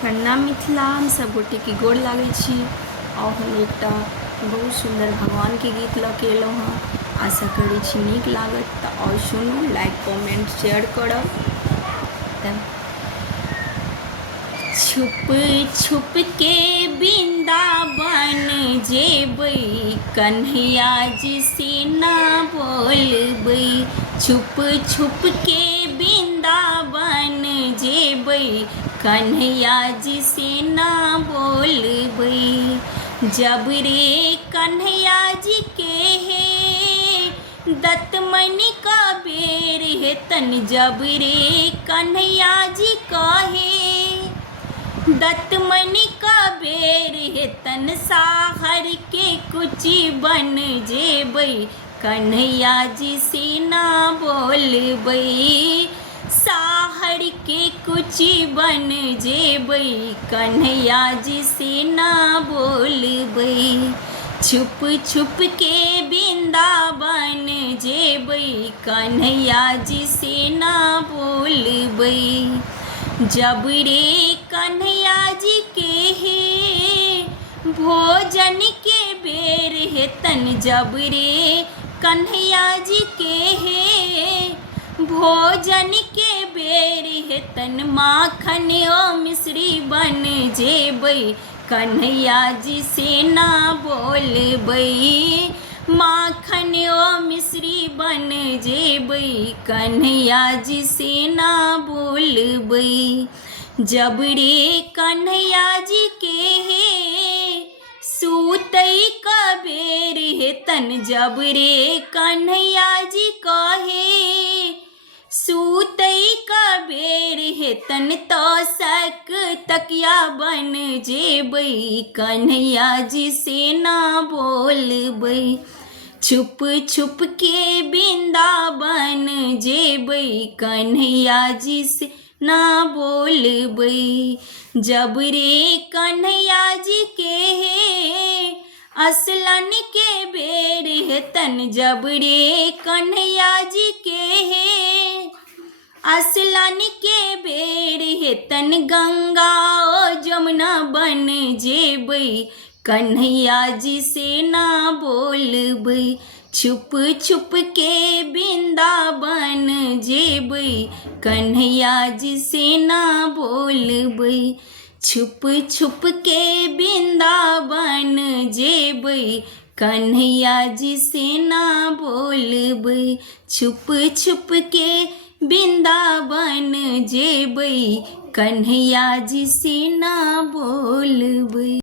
प्रणाम मिथिला, हम सब गोटे के गोड़ लागै छी। और हम एक बहुत सुंदर भगवान के गीत लऽ के एलहुँ हँ। आशा करै छी नीक लागत तऽ और सुनू, लाइक कमेंट शेयर करब। छुप छुप के वृंदावन जेबै, कन्हैया जी से ना बोलबै। छुप छुप के वृंदावन जेबै, कन्हैया जी से ना बोलबै। जब रे कन्हैया जी के हे दत्तमणि का बेर हेतन, जब रे कन्हैया जी कहे दत्तमणि का बेर हेतन, साहर के कुची बन जेबै, कन्हैया जी से ना बोलबै। साहर के कुची बन जेबै, कन्हैया जी से ना बोलबै। छुप छुप के वृंदावन जेबै, कन्हैया जी से ना बोलबै। जब रे कन्हैया जी के हे भोजन के बेर हेतन, जब रे कन्हैया जी के हे भोजन के बेर हेतन, माखन ओ मिश्री बन जेबै, कन्हैया जी से ना बोलबै। माखन ओ मिश्री बन जेबै, कन्हैया जी से ना बोलबै। जब रे कन्हैया जी के हे सूतै का बेर हेतन, जब रे कन्हैया जी कहे सूतै का बेर हेतन, तोसक तकिया बन जेबै, कन्हैया जी से ना बोलबै। छुप छुप के वृंदावन जेबै, कन्हैया जी से ना बोलबै। जब रे कन्हैया जी के हे असलन के बेर हेतन, जब रे कन्हैया जी के हे असलन के बेर हेतन, गंगा ओ जमुना बन जेबै, कन्हैया जी से ना बोलबै। छुप छुप के वृंदावन जेबै, कन्हैया जी से ना बोलबै। छुप छुप के वृंदावन जेबै, कन्हैया जी से ना बोलबै। छुप छुप के वृंदावन जेबै, कन्हैया जी से ना बोलबै।